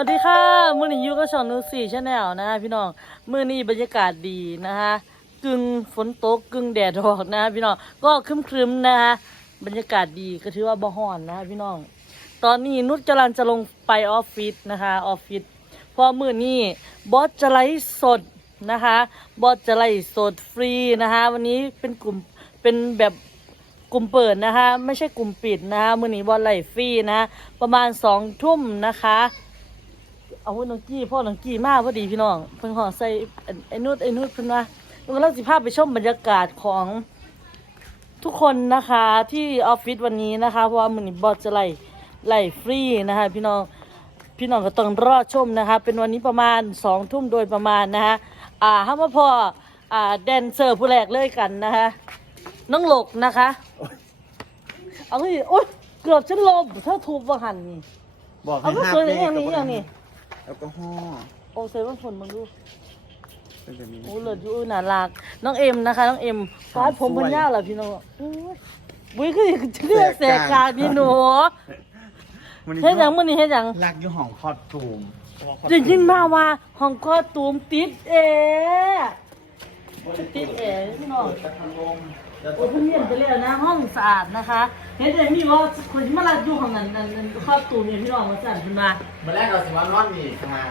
วัสดีค่ะ มื่อนี้อยูก็ช่องนูสี่ชาแนลนะฮะพี่น้องมื่อนี้บรรยากาศดีนะคะกึ่งฝนตกกึ่งแดดออกนะฮะพี่น้องก็ครึมนะฮะบรรยากาศดีก็ถือว่าบ่ฮ้อนนะฮะพี่น้อง ตอนนี้นุชจรันจะลงไปออฟฟิศนะคะออฟฟิศเพราะมื่อนี้บอสจะไลฟ์สดนะคะบอสจะไลฟ์สดฟรีนะคะวันนี้เป็นกลุ่มเป็นแบบกลุ่มเปิดนะคะ ไม่ใช่กลุ่มปิดนะคะมือนี้บอลไหลฟรีนะ ประมาณสองทุ่มนะคะ เอาน้องกี้พ่อน้องกี้มากพอดีพี่น้องเพิ่งห่อใส่อันไอ้นุดไอ้นุดเพิ่นว่าเพิ่งกำลังสิภาพไปชมบรรยากาศของทุกคนนะคะที่ออฟฟิศวันนี้นะคะเพราะว่ามือนี้บอสจะไล่ไล่ฟรีนะคะ พี่น้องพี่น้องก็ต้องรอชมนะคะ เป็นวันนี้ประมาณสองทุ่มโดยประมาณนะคะอ่าห้ามาพออ่าแดนเซอร์ผู้แรกเลยกันนะคะน้องหลกนะคะเอาสิโอ๊ยเกือบฉันลมถ้าถูกว่าหันนี่บอกเอาให้ก็ห้าสวยเป๊อย่างนี้อย่างนี้ แอลกอฮอล์โอ้เซเว่นฝนมึงดูเป็นแบบนี้โอ้เลิศอยู่น่ารักน้องเอ็มนะคะ น้องเอ็มฟาดผมพันย่าเหรอพี่น้องโอ้ยบุ้ยคือคือแสกกลางนี่หนูวันนี้เฮ็ดหยังมื้อนี้เฮ็ดหยังรักอยู่ห้องคอดตูมได้ยินมาว่าห้องก็ตูมติดแอร์ติดแอร์พี่น้องตะคังลม โอ้ยเพิ่งเรียนไปแล้วนะห้องสะอาดนะคะเห็นแต่มีว่าคนที่มาลักอยู่ห้องนั้นนั้นนั้นครอบตูมเนี่ยพี่น้องมาสั่นขึ้นมาเมื่อแรกเราสิว่านอนนี่ค่ะ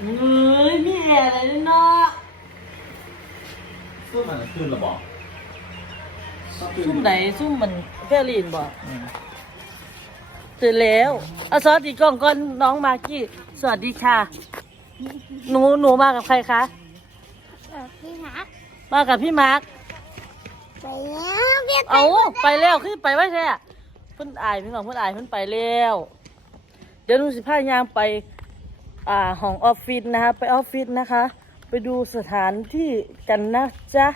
เอ้ยมีแอร์อะไรเนาะซึ่งมันคืนระบอกซุ่มไหนซุ่มมันแฟรีนบ่ตื่นแล้วเอาสวัสดีกล้องก่อนน้องมากกี้สวัสดีค่ะหนูหนูมากับใครคะเออพี่นักมากับพี่มาร์ค ไปแล้วเรียกเอาไปแล้วขึ้นไปไว้แท้เพิ่นอายพี่น้องเพิ่นอายเพิ่นไปแล้ว เดี๋ยวหนูสิพายางไป อ่าห้องออฟฟิศนะคะ ไปออฟฟิศนะคะ ไปดูสถานที่กันนะจ๊ะ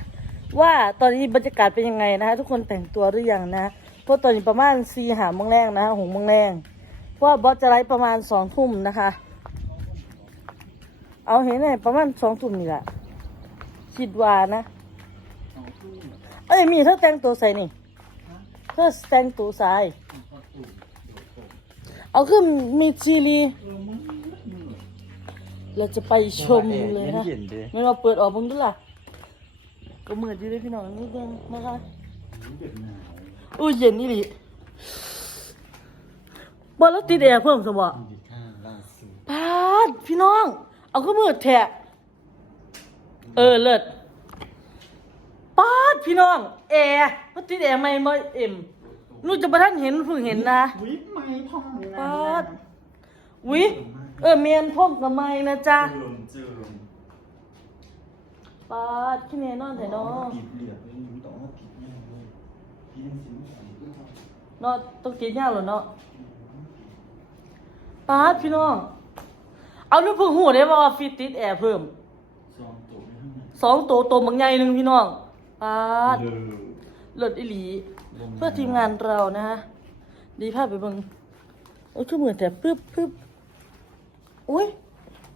ว่าตอนนี้บรรยากาศเป็นยังไงนะคะ ทุกคนแต่งตัวหรือยังนะเพราะตอนนี้ประมาณสี่หาโมงแรงนะคะหกโมงแรงเพราะว่าบอสจะไลฟ์ประมาณสองทุ่มนะคะ เอาเห็นไหมประมาณสองทุ่มนี่แหละคิดว่านะ เอ้ยมีเธอแต่งตัวใส่นี่เธอแต่งตัวใส่เอาขึ้นมีซีรีส์เราจะไปชมเลยนะเย็นๆดิไม่ว่าเปิดออกมึงด้วยล่ะก็เหมือนอยู่เลยพี่น้องนิดนึงนะคะอุ้ยเย็นนี่ดิบอลแล้วติดแอร์เพิ่มสมบ่ดีค่ะล่าสุดปาดพี่น้อง เอาขึ้นมือแทะเออเลิศปาด พี่น้องแอร์มันติดแอร์ไม่ไม่เอ็มนู่นจะประท่านเห็นเพิ่งเห็นนะวิปไม่พ่องเลยนะปาดวิเออเมียนพ่มกับไม่นะจ๊ะเจิมเจิมปาดขี้เนนอนแต่น้องผิดเหลือเลยหนูต้องว่าผิดแน่เลยพี่ยังสิไม่ใส่ด้วยครับเนาะต้องกินยากเหรอเนาะปาดพี่น้อง เอาลูกเพิ่งหูได้ว่าออฟฟิศติดแอร์เพิ่มซองตัวไม่ทั้งนั้นสองตัวตัวบางใหญ่หนึ่งพี่น้อง ปาดเลยเลิศอีหลี เพื่อทีมงานเรานะฮะ ดีภาพไปเบิ่งโอ้ยคือเหมือนแต่ปึ๊บปึ๊บโอ้ย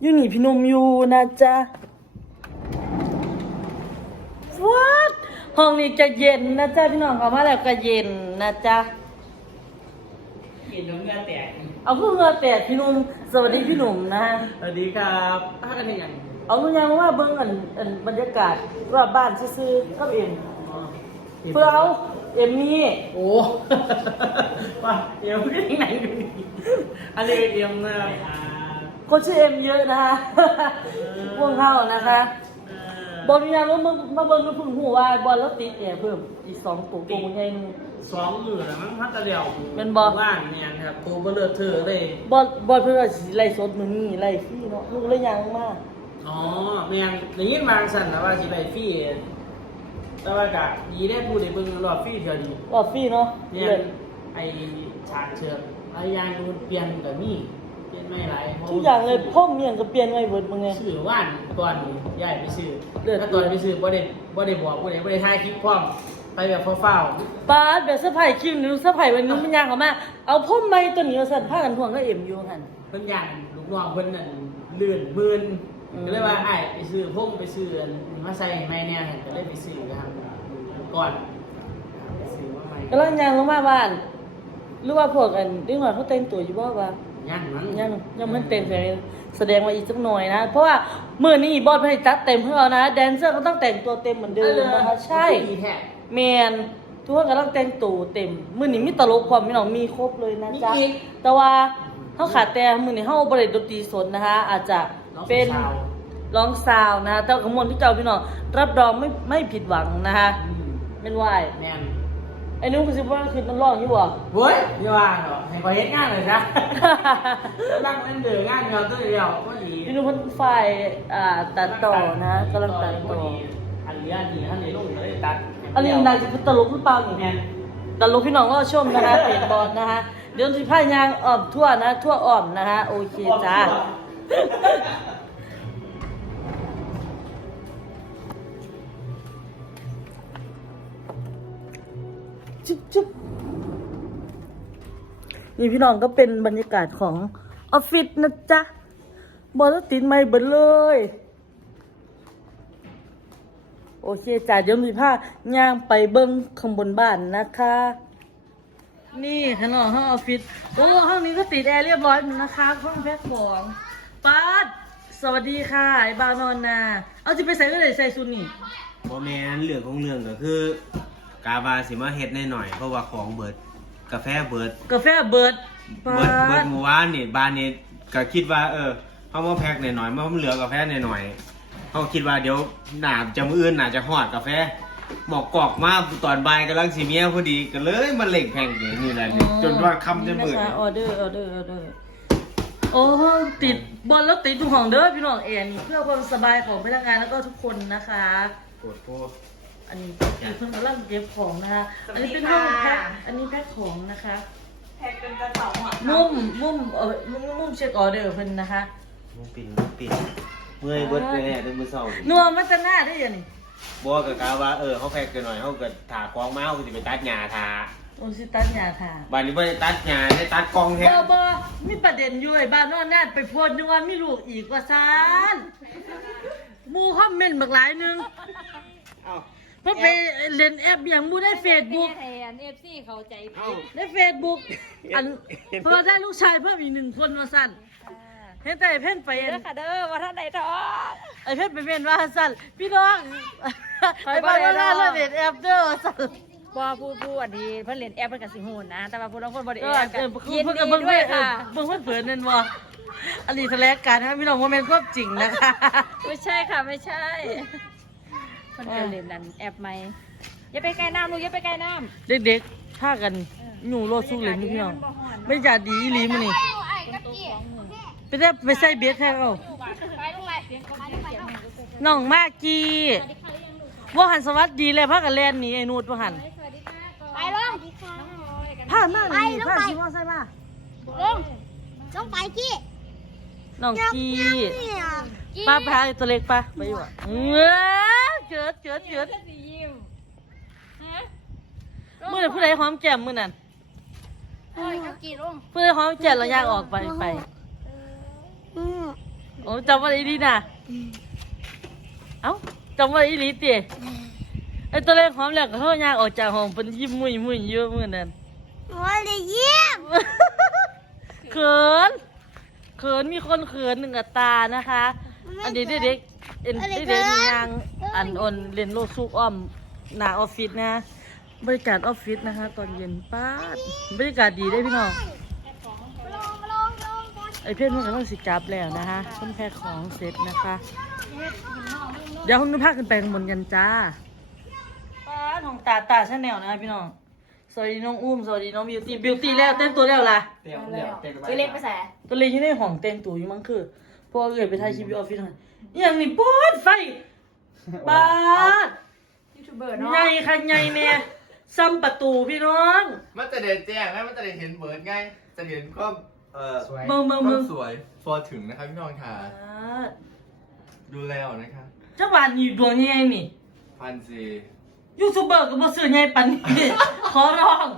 อยู่นี่พี่หนมอยู่นะจ๊ะวัดห้องนี้จะเย็นนะจ๊ะพี่น้องเข้ามาแล้วก็เย็นนะจ๊ะเห็นน้ำเงือแตกเอาเพื่อเหงือแตกพี่หนุ่มสวัสดีพี่หนุ่มนะฮะ สวัสดีครับอันนี้ยัง เอาหนูยังว่าเบิ่งอันอันบรรยากาศว่าบ้านซื่อๆก็เอ็มเพื่อเอาเอ็มนี่โอ้ว่าเดี๋ยวไม่ได้ไหนดูนี่อันนี้เดียมนะครับคนชื่อเอ็มเยอะนะฮะพวกเขานะคะบอลยังว่ามามาเบิ่งแล้วเพิ่งหูว่าบอลแล้วติดแอร์เพิ่มอีกสองตัวตัวใหญ่หนึ่งสองหมื่นมั้งพัดตะเดียวเป็นบ่บ้านเนี่ยครับตัวเบลอเธอเลยบอลบอลเพื่อสิไล่สดมือนี่ไล่ฟรีเนาะลูกเลยยังมาก อ๋อเมียนอย่างนี้บางสันนะว่าสิไปฟรีแต่ว่ากะยีได้พูดในเบิ่งรอบฟรีเท่านี้รอบฟรีเนาะเนี่ยเลิศไอฉากเชือกไอยางมันเปลี่ยนกับนี่เปลี่ยนไม่หลายพระทุกอย่างเลยพ่อเมียงก็เปลี่ยนไว้เบิดมึงไงซื้อว่านก่อนย้ายไปซื้อเลือด ถ้าตอนไปซื้อบ่ได้บ่ได้บอกบ่ได้บ่ได้ถ่ายคลิปพร้อมไปแบบเฝ้าปาดแบบสะพายคิวนิ้วสะพายวันนี้มันยังออกมา เอาพ่อไม้ตัวนี้เอาสั่นผ้ากันทวงก็เอ็มอยู่หันๆเพิ่นย่านลูกน้องเพิ่นนั่นเลื่อนมืนอืม ก็เลยว่าอ้ายไปซื้อพงไปซื้ออันมาใส่ให้แม่แน่หั่นก็เลยไปซื้อครับก่อนไปซื้อมาใหม่กำลังยางลงมาบ้านหรือว่าพวกอันเรื่องว่าเขาแต่งตัวอยู่บ่ว่าบยังมั้งยังยังไม่เต็มเลยแสดงมาอีกสักหน่อยนะ เพราะว่าเมื่อนี้บอสผลิตจัดเต็มเพื่อเรานะ แดนเซอร์ก็ต้องแต่งตัวเต็มเหมือนเดิมนะคะใช่มีแท้แมนทุกคนก็ต้องแต่งตัวเต็มมื่อนี้มีตลกความมีน้องมีครบเลยนะจ๊ะมีอีก แต่ว่าเขาขาดแต่มื่อนี้เขาบริดนตรีสดนะคะ อาจจะ เป็นน้องสาวร้องซาวน์นะคะแต่ขมวลพี่เจ้าพี่น้องรับรองไม่ไม่ผิดหวังนะคะอืมเป็นวายแม่นไอ้นุ้งคือซิว่าคือมันร้องอยู่บ่เว้ยอย่าว่าเนาะให้ขอเฮ็ดงานหน่อยซะนั่งเล่นเดืองานเดียวตัวเดียวก็ดีพี่นุ้งเพิ่นฝ่ายอ่าตัดต่อนะกำลังตัดต่ออันนี้อันนี้อันนี้ลูกเลยตัดอันนี้นายจะเป็นตลกหรือเปล่านี่แม่นตลกพี่น้องก็ชมนะคะเพจบอลนะคะเดี๋ยวสิพายางอ้อมทั่วนะ ทั่วอ้อมนะคะโอเคจ้า จุ๊บจุ๊บนี่พี่น้องก็เป็นบรรยากาศของออฟฟิศนะจ๊ะบอลติดไม่เบิดเลย โอเคจ้ะเดี๋ยวมีผ้าย่างไปเบิ้งข้างบนบ้านนะคะ นี่ข้างนอกห้องออฟฟิศโอ้ห้องนี้ก็ติดแอร์เรียบร้อยนะคะห้องแพ็คของ ป๊าดสวัสดีค่ะไอ้บาวนอนนาเอาจะไปใส่ก็ได้ใส่ซุนนี่บ่แม่นเรื่องของเรื่องก็คือ กาบาสิมาเฮ็ดหน่อยๆเพราะว่าของเบิดกาแฟเบิดกาแฟเบิร์ดป๊าเบิดเบิดดเมื่อวานนี่บ้านนี้ก็คิดว่า เออเฮามาแพ็คหน่อยๆมันเหลือกาแฟหน่อยๆเฮาคิดว่าเดี๋ยวหน้าจะมื้ออื่นน่าจะฮอดกาแฟหมอกกอกมาตอนบ่ายกำลังสิเมียพอดีก็เลยมาเล่งแพงนี่นี่แหละนี่จนว่าค่ำจะมืดนี่นะคะออเดอร์ออเดอร์ออเดอร์ โอ้ห้องติดบอลแล้วติดทุกห้องเด้อพี่น้องแอร์นี่เพื่อความสบายของพนักงานแล้วก็ทุกคนนะคะโคตรโพอันนี้คือเพิ่งกำลังเก็บของนะคะ อันนี้เป็นห้องแพ็คอันนี้แพ็คของนะคะ แพ็กเป็นกระสอบอะมุมมุมเออมุมมุมเช็คออเดอร์เพิ่นนะคะมึงปิ่นมึงปิ่นเมื่อยเบิดแน่ๆเด้อมื้อเช้านี่นัวมันจะหน้าได้ยังนี่บ่ก็กาว่าเออเฮาแพ็คกันหน่อยเฮาก็ถ่าของมาเฮาก็สิไปตัดหญ้าถ่า โอ้สิตัดหญ้าค่ะบ้านนี้บ่ได้ตัดหญ้าได้ตัดกองแท้บ่บ่มีประเด็นอยู่ไอ้บ้านนอนนาดไปโพดนึกว่ามีลูกอีกว่าซานหมู่คอมเมนต์บักหลายหนึงเอ้าเพิ่นไปเล่นแอปอย่างหมู่ใน Facebook แทนเอฟซีเข้าใจเอ้าใน Facebook อันเพอได้ลูกชายเพิ่มอีกหนึ่งคนว่าซั่นเห็นแต่ไอ้เพ่นไปเด้อค่ะเด้อว่าท่านใดท้อไอ้เพชรไปเป็นว่าสั่นพี่น้องไอ้บ้านว่าเลิศเด็ดแอปเด้อสั่น บ่พูดพูดอันที่เพิ่นเล่นแอปเพิ่นก็สิฮู้นะ แต่ว่าผู้ลางคนบ่ได้เอแออปเอก็อยินเพิ่งดีเพิ่งด้วยค่ะเพิ่งเพิ่งเผินนั่นบ่อันนี้แถลงการนะพี่น้องว่าแม่นความจริงนะคะ ไม่ใช่ค่ะไม่ใช่เพิ่นก็เล่นนั่นแอปใหม่อย่าไปใกล้น้ำลูกอย่าไปใกล้น้ำ เด็กๆพากันอยู่โลดสู้เลยพี่น้องไม่จ่าดีอีหลีมื้อนี่ไปได้ไปใส่เบ็ดแท้เอาน้องมากกี้ว่าหันสวัสดีเลยพากันแล่นหนีไอ้นูดว่าหันไปลง พามานี่พาสิว่าใส่มาลงลงไปกี้น้องกี้เนี่ยป้าพาไอ้ตัวเล็กป้าไปอยู่อะเงื้อเกิดเกิดเกิดสิยิ้มฮะมื่อไหร่ผู้ใดหอมแก้มมื่อนั้นโอ้ยกับกี้ลงผู้ใดหอมแก้มเราอยากออกไปไปอืมโอ้จำว่าอีดีน่ะเอ้าจำว่าอีหลีเตี๋ยไอ้ตัวเล็กหอมแล้วก็เขาอยากออกจากห้องเป็นยิ้มมุยมุยเยอะมื่อนั้น ว่าได้เยี่ยมเขินเขินมีคนเขินหนึ่งกับตานะคะ อันนี้เด็กๆเอ็นเด็กๆยางอันออนเรียนโลดซุกอ้อมหน้าออฟฟิศนะบริการออฟฟิศนะคะ ตอนเย็นป้าดบรรยากาศดีได้อพี่น้องลงลงลงลงไอเพื่อนมันกำลังสิจับแล้วนะคะเพิ่นแพ็คของเสร็จนะคะ เดี๋ยวคุณนุภาขึ้นไปข้างบนกันจ้าป้าของตาตาชาแนลนะคะพี่น้อง สวัสดีน้องอุ้มสวัสดีน้องบิวตี้บิวตี้แล้วเต้นตัวแล้วล่ะเต็มแล้วเต็มไปเล่นไปใส่ตัวเล็กอยู่ในห้องแต่งตัวอยู่มั้งคือพอเอ่ยไปถ่ายคลิปอยู่ออฟฟิศหน่อยอหย่างนี้ปอดไฟปาดยูทูบเบอร์เนาะใหญ่ค่ะใหญ่เนี่ยซ้ำประตูพี่น้องมันจะเด่นแจ้งไหมมันจะได้เห็นเบิร์ดไง จะเห็นความเอ่อสวยเมืองเมืองคเมืวาองมสวยพอถึงนะครับพี่น้องค่ะ ปาดดูแล้วนะคะเจ้าบ้านนี่ดวงใหญ่นี่ พันสี่ ยูทูบเบอร์ก็บ่ซื้อใหญ่ปานนี้ขอร้อง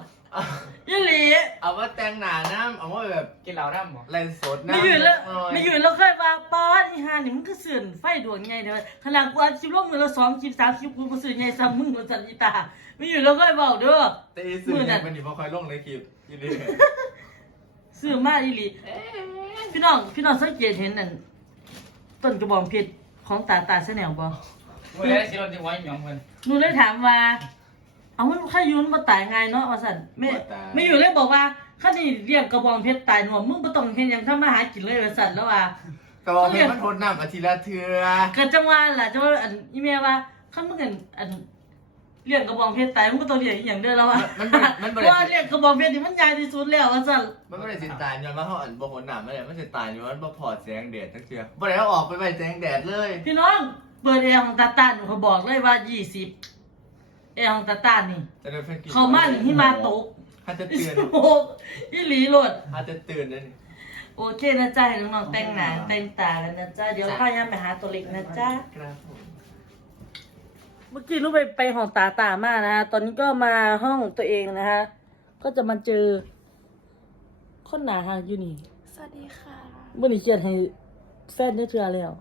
ยี่หลีเอาว่าแต่งหนาน้ำเอาว่าแบบกินเหล้าน้ำหรอแลนสดน้ำไม่อยู่แล้วหน่อยไม่อยู่แล้วเคยว่าป้อนอีห่านี่มึงก็เสื่อนไฟดวงใหญ่เด้อขนาดกูอัดคลิปลงมือละสองคลิปสามคลิปกูก็เสื่อนใหญ่ซ้ำมึงเหมือนสันอีตาไม่อยู่แล้วก็บอกเด้อแต่อีสื่อเนี่ยมันอยู่พอคอยลงในคลิปยี่ดีซื้อมาอีหลีพี่น้องพี่น้องสังเกตเห็นนั่นต้นกระบองเพชรของตาตาเสนวบ่ เมื่อไรสิเราจะไว้หยองมันหนูเลยถามว่า เอามันข้ายุนมาตายไงายเนาะว่าสั่นไม่บ่ตาย ไม่อยู่เลยบอกว่าข้านี่เรียกกระบองเพชรตายหนวมมึงบ่ต้องเห็นหยังทำมาหากินเลยว่าสั่นแล้วว่ากระบอกเพชรมันทนน้ำอาทิตย์ละเทือก็จังว่าล่ะจังว่าอันอีเมียว่าคันมึงเห็นอันเรียกกระบองเพชรตายมึงก็ต้องเรียกอีหยังเด้อแล้วว่ามันบ่มันบ่เพได้ ราะว่าเรียกกระบองเพชรนี่มันใหญ่ที่สุดแล้วว่าสั่นมันไม่ได้สิตายย้อนว่าเขาอันบ่หนหนามไม่ได้มันสิตายย้อนบ่พอดแสงแดดจังเทื่อบ่ได้เอาออกไปไว้แสงแดดเลย พี่น้อง เปิดแอร์ของตาตาหนูเขาบอกเลยว่า20แอร์ของตาตานี่จะได้เพิ่นกินเขามานี่หิมาตกถ้าจะเตือนโอ้โหอีหลีโลด ถ้าจะเตือนนั่นโอเคนะจ๊ะให้น้องๆแต่งหน้าแต่งตาแล้วนะจ๊ะเดี๋ยวข้ายังไปหาตัวเล็กนะจ๊ะครับผมเมื่อกี้ลูกไปไปห้องตาตามานะตอนนี้ก็มาห้องตัวเองนะคะก็จะมาเจอคนหนาหางอยู่นี่สวัสดีค่ะเมื่อนี้เขียนให้แฟนได้เทือแล้ว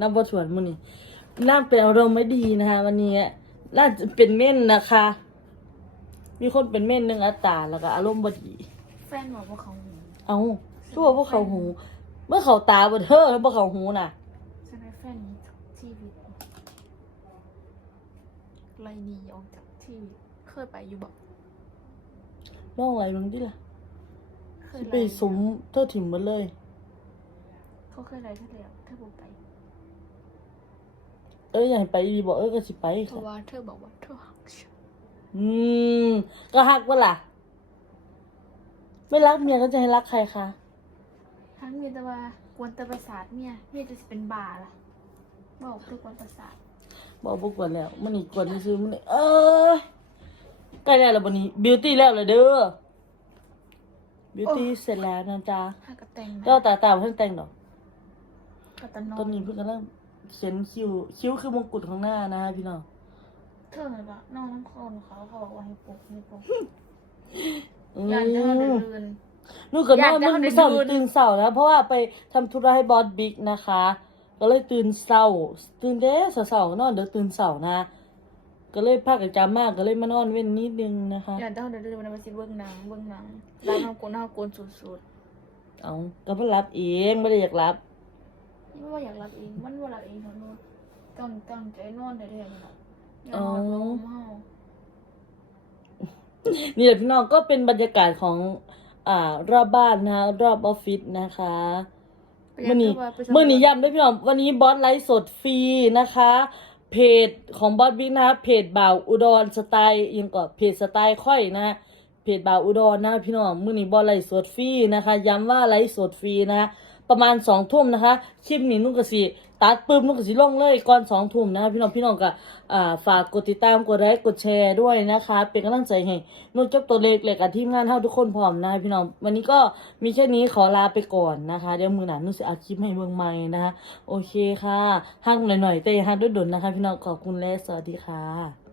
น้ำบทสวนมื่อนี้น้ำเป็นอารมณ์ไม่ดีนะคะ วันนี้น่าจะเป็นเม่นนะคะ มีคนเป็นเม่นหนึ่งอัตราแล้วก็อารมณ์บดีแฟนบอกว่าเขาหูเอาชั่วพวกเขาหู เมื่อเขาตาบดเธอแล้วพวกเขาหูน่ะใช่ไหมแฟนนี้ชีวิตไรหนีออกจากที่เคยไปอยู่บอกน้องอะไรมึงดิล่ะเคยสิไล่ไปสมเธอถิ่มหมดเลย เขาเคยไล่เธอแล้วเธอบอกไป เอ้ยอยากให้ไปดีบอกเอ้ยก็สิไปเพค่ะราะว่าเธอบอกว่าเธอหักฉันอืม ก็ฮักว่าล่ะ ไม่รักเมียก็จะให้รักใครคะ ทั้งเมียแต่ว่ากวนแตะประสาทเมียเมียจะเป็นบาล่ะบอกเธอกวนประสาทบอกบุกวนแล้วมันอีกกวนที่ซื้อมันนี่เออใกล้แล้วแล้ววันนี้บิวตี้แล้วเลยเด้อบิวตี้เสร็จแล้วนะจ๊ะถ้ากระแต่งก็นะตาตาเพิ่งแต่งดอกกระตันนอตอนนนี้เพิ่งกำลัง เขียนคิ้วคิ้วคือมงกุฎของหน้านะฮะพี่น้องเธอน่ะละนอนทั้งคนเขาเขาบอกว่าให้ปลุกให้ปลุกอือยากจะให้เดิมนนู่นก็นอยาอกนจะมันให้เสาดูตื่นเสาร์นะเพราะว่าไปทำธุระให้บอสบิ๊กนะคะ ก็เลยตื่นเสาร์ตื่นเด้เสาร์ๆนอนเดี๋ยวตื่นเสาร์นะ ก็เลยพากันจามากก็เลยมานอนเว้นนิดนึงนะคะ อยากจะให้เดินเดินวันนั้นมาสิเบื้องหนังเบื้องหนังร้านเฮาโกนเฮาโกนสุดเอาก็เพิ่นรับเองไม่ได้อยากรับ ๆนี่ไม่ว่าอยากรับเอง มันว่ารับเองเท่านั้นต้องตั้งใจนอนได้แท้ๆมันอะอยากนอนลมเฮานี่แหละพี่น้องก็เป็นบรรยากาศของ อ่ารอบบ้านนะคะรอบออฟฟิศนะคะเมื่อนี้เมื่อนี้ย้ำด้วยพี่น้องวันนี้บอสไลฟ์สดฟรีนะคะ เพจของบอสบิ๊กนะคะเพจบ่าวอุดรสไตล์อิหยังก่อนเพจสไตล์ค่อยนะเพจบ่าวอุดรนะพี่น้องมื่อนี้บอสไลฟ์สดฟรีนะคะ ย้ำว่าไลฟ์สดฟรีนะ ประมาณสองทุ่มนะคะคลิปนี้นุ่งกระสีตัดปึ๊บนุ่งกระสีลงเลยก่อนสองทุ่มนะคะพี่น้องพี่น้องก็ฝากกดติดตามกดไลค์กดแชร์ด้วยนะคะ เป็นกำลังใจให้นุ่นจบตัวเล็กเลยกับทีมงานเท่าทุกคนพร้อมนะคะพี่น้องวันนี้ก็มีแค่นี้ขอลาไปก่อนนะคะ เดี๋ยวมือหนานุ่นจะเอาคลิปให้เมืองใหม่นะคะ โอเคค่ะห้างหน่อยๆแต่ห่าห้างด้วยดุนนะคะ พี่น้องขอบคุณและสวัสดีค่ะ